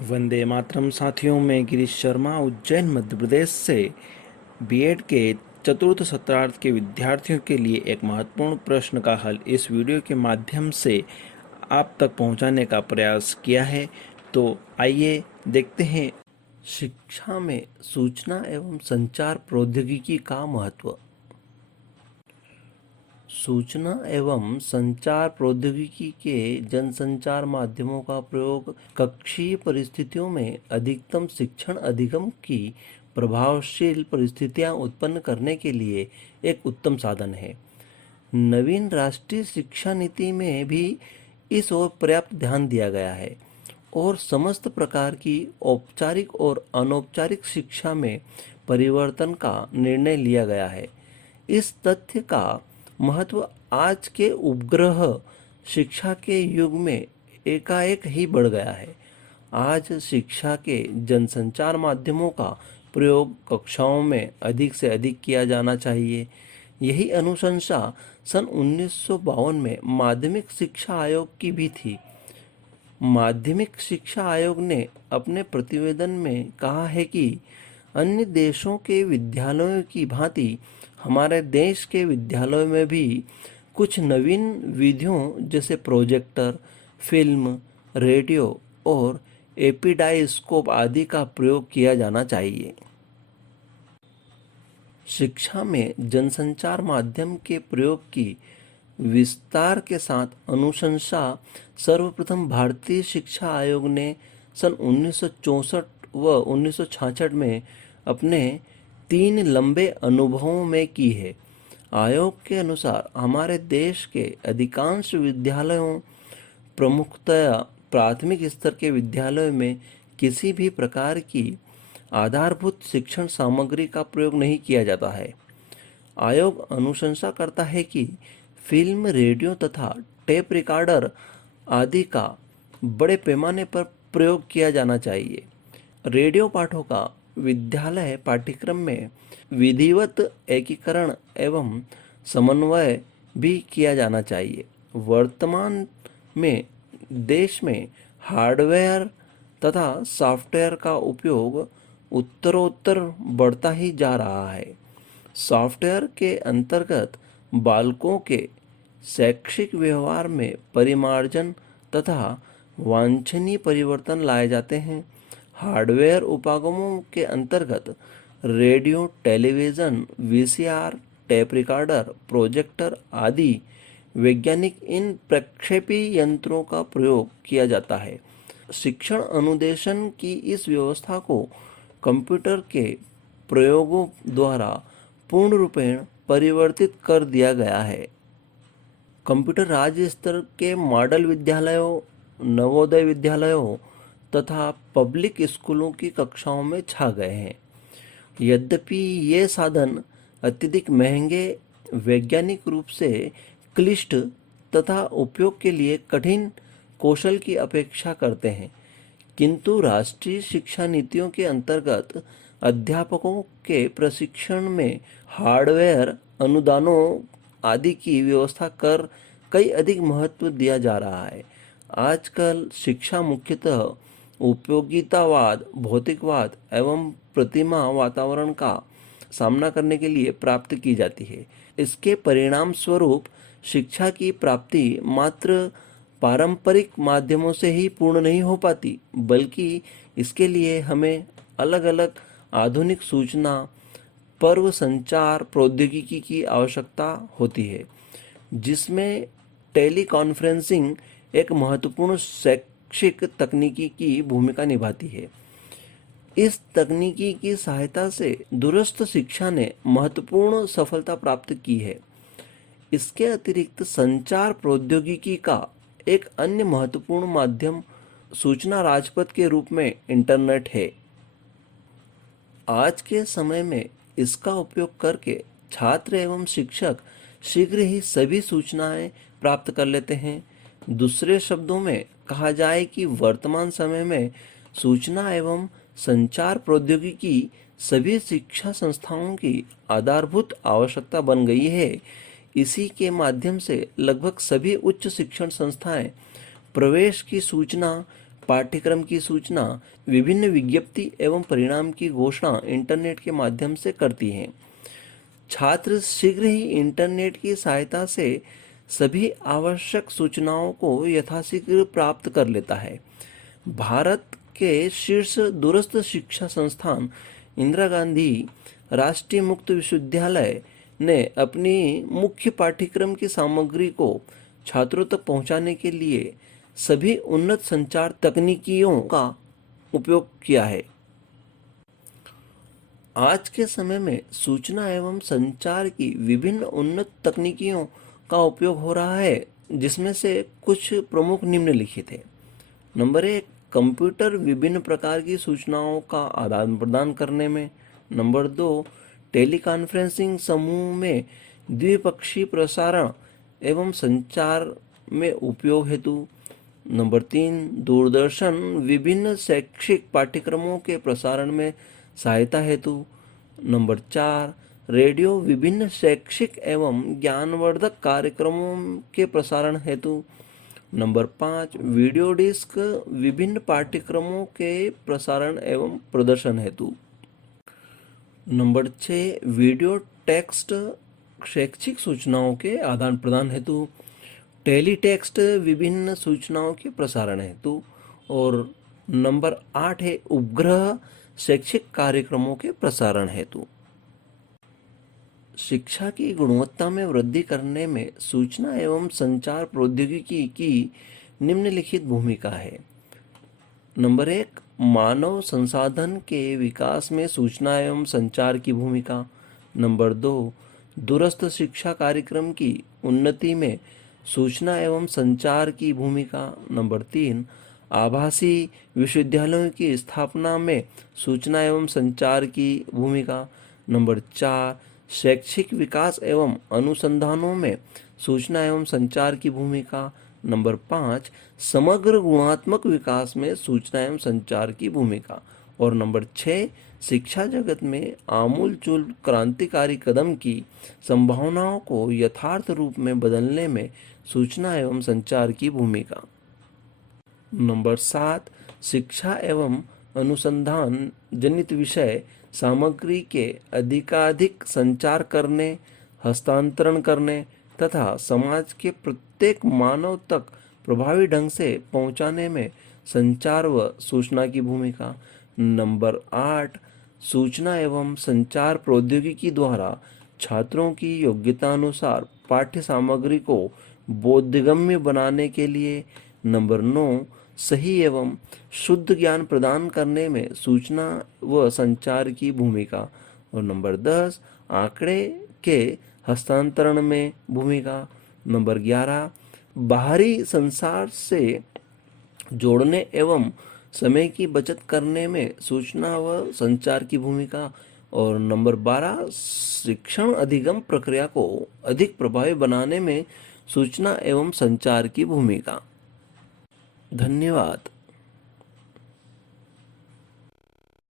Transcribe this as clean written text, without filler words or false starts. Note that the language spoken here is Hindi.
वंदे मातरम साथियों, मैं गिरीश शर्मा उज्जैन मध्य प्रदेश से बीएड के चतुर्थ सत्रार्थ के विद्यार्थियों के लिए एक महत्वपूर्ण प्रश्न का हल इस वीडियो के माध्यम से आप तक पहुंचाने का प्रयास किया है। तो आइए देखते हैं। शिक्षा में सूचना एवं संचार प्रौद्योगिकी का महत्व। सूचना एवं संचार प्रौद्योगिकी के जनसंचार माध्यमों का प्रयोग कक्षीय परिस्थितियों में अधिकतम शिक्षण अधिगम की प्रभावशील परिस्थितियां उत्पन्न करने के लिए एक उत्तम साधन है। नवीन राष्ट्रीय शिक्षा नीति में भी इस ओर पर्याप्त ध्यान दिया गया है और समस्त प्रकार की औपचारिक और अनौपचारिक शिक्षा में परिवर्तन का निर्णय लिया गया है। इस तथ्य का महत्व आज के उपग्रह शिक्षा के युग में एकाएक ही बढ़ गया है। आज शिक्षा के जनसंचार माध्यमों का प्रयोग कक्षाओं में अधिक से अधिक किया जाना चाहिए। यही अनुशंसा सन 1952 में माध्यमिक शिक्षा आयोग की भी थी। माध्यमिक शिक्षा आयोग ने अपने प्रतिवेदन में कहा है कि अन्य देशों के विद्यालयों की भांति हमारे देश के विद्यालयों में भी कुछ नवीन विधियों जैसे प्रोजेक्टर, फिल्म, रेडियो और एपिडाइस्कोप आदि का प्रयोग किया जाना चाहिए। शिक्षा में जनसंचार माध्यम के प्रयोग की विस्तार के साथ अनुशंसा सर्वप्रथम भारतीय शिक्षा आयोग ने सन 1964 व 1966 में अपने 3 लंबे अनुभवों में की है। आयोग के अनुसार हमारे देश के अधिकांश विद्यालयों, प्रमुखतया प्राथमिक स्तर के विद्यालयों में किसी भी प्रकार की आधारभूत शिक्षण सामग्री का प्रयोग नहीं किया जाता है। आयोग अनुशंसा करता है कि फिल्म, रेडियो तथा टेप रिकॉर्डर आदि का बड़े पैमाने पर प्रयोग किया जाना चाहिए। रेडियो पाठों का विद्यालय पाठ्यक्रम में विधिवत एकीकरण एवं समन्वय भी किया जाना चाहिए। वर्तमान में देश में हार्डवेयर तथा सॉफ्टवेयर का उपयोग उत्तरोत्तर बढ़ता ही जा रहा है। सॉफ्टवेयर के अंतर्गत बालकों के शैक्षिक व्यवहार में परिमार्जन तथा वांछनीय परिवर्तन लाए जाते हैं। हार्डवेयर उपागमों के अंतर्गत radio, television, VCR, tape recorder, projector आदि वैज्ञानिक इन प्रक्षेपी यंत्रों का प्रयोग किया जाता है। शिक्षण अनुदेशन की इस व्यवस्था को कंप्यूटर के प्रयोगों द्वारा पूर्ण रूपेण परिवर्तित कर दिया गया है। कंप्यूटर राज्य स्तर के मॉडल विद्यालयों, नवोदय विद्यालयों तथा पब्लिक स्कूलों की कक्षाओं में छा गए हैं। यद्यपि ये साधन अत्यधिक महंगे, वैज्ञानिक रूप से क्लिष्ट तथा उपयोग के लिए कठिन कौशल की अपेक्षा करते हैं, किंतु राष्ट्रीय शिक्षा नीतियों के अंतर्गत अध्यापकों के प्रशिक्षण में हार्डवेयर अनुदानों आदि की व्यवस्था कर कई अधिक महत्व दिया जा रहा है। आजकल शिक्षा मुख्यतः उपयोगितावाद, भौतिकवाद एवं प्रतिमा वातावरण का सामना करने के लिए प्राप्त की जाती है। इसके परिणाम स्वरूप शिक्षा की प्राप्ति मात्र पारंपरिक माध्यमों से ही पूर्ण नहीं हो पाती, बल्कि इसके लिए हमें अलग अलग आधुनिक सूचना पर्व संचार प्रौद्योगिकी की आवश्यकता होती है, जिसमें टेली कॉन्फ्रेंसिंग एक महत्वपूर्ण शैक्षिक तकनीकी की भूमिका निभाती है। इस तकनीकी की सहायता से दूरस्थ शिक्षा ने महत्वपूर्ण सफलता प्राप्त की है। इसके अतिरिक्त संचार प्रौद्योगिकी का एक अन्य महत्वपूर्ण माध्यम सूचना राजपथ के रूप में इंटरनेट है। आज के समय में इसका उपयोग करके छात्र एवं शिक्षक शीघ्र ही सभी सूचनाएं प्राप्त कर लेते हैं। दूसरे शब्दों में कहा जाए कि वर्तमान समय में सूचना एवं संचार प्रौद्योगिकी सभी शिक्षा संस्थाओं की आधारभूत आवश्यकता बन गई है। इसी के माध्यम से लगभग सभी उच्च शिक्षण संस्थाएं प्रवेश की सूचना पाठ्यक्रम की सूचना, विभिन्न विज्ञप्ति एवं परिणाम की घोषणा इंटरनेट के माध्यम से करती हैं। छात्र शीघ्र ही इंटरनेट की सहायता से सभी आवश्यक सूचनाओं को यथाशीघ्र प्राप्त कर लेता है। भारत के शीर्ष दूरस्थ शिक्षा संस्थान इंदिरा गांधी राष्ट्रीय मुक्त विश्वविद्यालय ने अपनी मुख्य पाठ्यक्रम की सामग्री को छात्रों तक पहुंचाने के लिए सभी उन्नत संचार तकनीकियों का उपयोग किया है। आज के समय में सूचना एवं संचार की विभिन्न उन्नत तकनीकियों का उपयोग हो रहा है, जिसमें से कुछ प्रमुख निम्नलिखित है। नंबर 1, कंप्यूटर विभिन्न प्रकार की सूचनाओं का आदान प्रदान करने में। नंबर 2, टेलीकॉन्फ्रेंसिंग समूह में द्विपक्षीय प्रसारण एवं संचार में उपयोग हेतु। नंबर 3, दूरदर्शन विभिन्न शैक्षिक पाठ्यक्रमों के प्रसारण में सहायता हेतु। नंबर 4, रेडियो विभिन्न शैक्षिक एवं ज्ञानवर्धक कार्यक्रमों के प्रसारण हेतु। नंबर 5, वीडियो डिस्क विभिन्न पाठ्यक्रमों के प्रसारण एवं प्रदर्शन हेतु। नंबर 6, वीडियो टेक्स्ट शैक्षिक सूचनाओं के आदान प्रदान हेतु। टेलीटेक्स्ट विभिन्न सूचनाओं के प्रसारण हेतु। और नंबर 8 है उपग्रह शैक्षिक कार्यक्रमों के प्रसारण हेतु। शिक्षा की गुणवत्ता में वृद्धि करने में सूचना एवं संचार प्रौद्योगिकी की निम्नलिखित भूमिका है। नंबर 1, मानव संसाधन के विकास में सूचना एवं संचार की भूमिका। नंबर 2, दूरस्थ शिक्षा कार्यक्रम की उन्नति में सूचना एवं संचार की भूमिका। नंबर 3, आभासी विश्वविद्यालयों की स्थापना में सूचना एवं संचार की भूमिका। नंबर 4, शैक्षिक विकास एवं अनुसंधानों में सूचना एवं संचार की भूमिका। नंबर 5, समग्र गुणात्मक विकास में सूचना एवं संचार की भूमिका। और नंबर 6, शिक्षा जगत में आमूलचूल क्रांतिकारी कदम की संभावनाओं को यथार्थ रूप में बदलने में सूचना एवं संचार की भूमिका। नंबर 7, शिक्षा एवं अनुसंधान जनित विषय सामग्री के अधिकाधिक संचार करने, हस्तांतरण करने तथा समाज के प्रत्येक मानव तक प्रभावी ढंग से पहुंचाने में संचार व सूचना की भूमिका। नंबर 8, सूचना एवं संचार प्रौद्योगिकी द्वारा छात्रों की योग्यता अनुसार पाठ्य सामग्री को बोधगम्य बनाने के लिए। नंबर 9, सही एवं शुद्ध ज्ञान प्रदान करने में सूचना व संचार की भूमिका। और नंबर 10, आंकड़े के हस्तांतरण में भूमिका। नंबर 11, बाहरी संसार से जोड़ने एवं समय की बचत करने में सूचना व संचार की भूमिका। और नंबर 12, शिक्षण अधिगम प्रक्रिया को अधिक प्रभावी बनाने में सूचना एवं संचार की भूमिका। धन्यवाद।